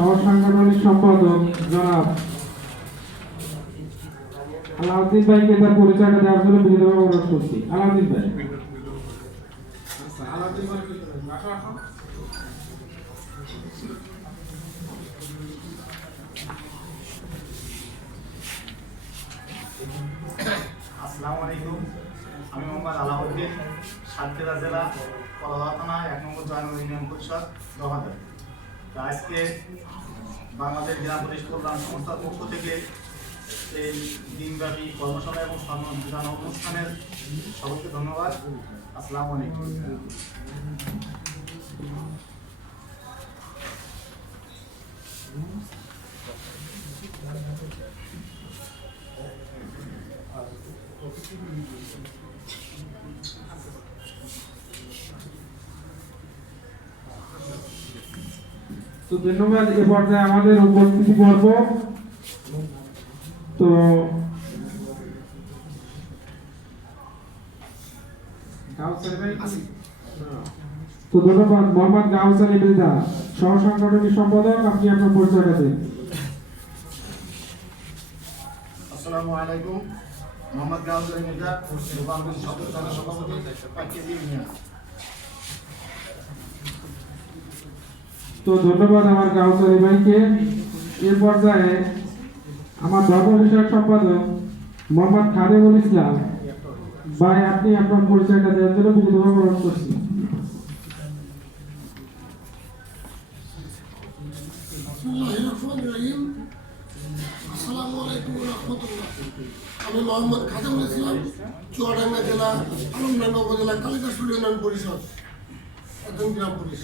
সহ সাংগঠনিক সম্পাদক জনাব আলাউদ্দিন ভাইকে তার পরিচয়টা দেওয়ার জন্য বিনীতভাবে অনুরোধ করছি। আলাউদ্দিন ভাই। আসসালামু আলাইকুম। আমি মোহাম্মদ আলাউদ্দিন, সাতক্ষীরা জেলা কলাপাড়া থানা 1 নম্বর জয়নগর ইউনিয়ন পরিষদ দফাদার। আজকে বাংলাদেশ জেলা পুলিশ কল্যাণ সংস্থার পক্ষ থেকে এই দিনব্যাপী কর্মশালা এবং সম্মান অনুষ্ঠানের সকলকে ধন্যবাদ। আসসালামু আলাইকুম। তো ধন্যবাদ। এ পর্যায়ে আমাদের উপস্থিতি পর্ব। তো ধন্যবাদ। মোহাম্মদ গাউস আলী মৃধা, সহ সাংগঠনিক সম্পাদক, আপনি আপনার পরিচয়টা দিন। আসসালামু আলাইকুম। মোহাম্মদ গাউস আলী মৃধা, রূপগঞ্জ সদর থানা সভাপতি, পাইকেজি ইউনিয়ন। তো ধন্যবাদ আমার গাউস আলী ভাইকে। এ পর্যায়ে আমার ধর্ম বিষয়ক সম্পাদক মোহাম্মদ খাদেমুল ইসলাম ভাই, আপনি আপনার পরিচয়টা দেওয়ার জন্য বিনীতভাবে অনুরোধ করছি। আসসালামু আলাইকুম ওয়া রাহমাতুল্লাহ। আমি মোহাম্মদ খাদেমুল ইসলাম, চুয়াডাঙ্গা জেলা আলমডাঙ্গা উপজেলা কালিকাপুর ইউনিয়ন পরিষদ, একজন গ্রাম পুলিশ।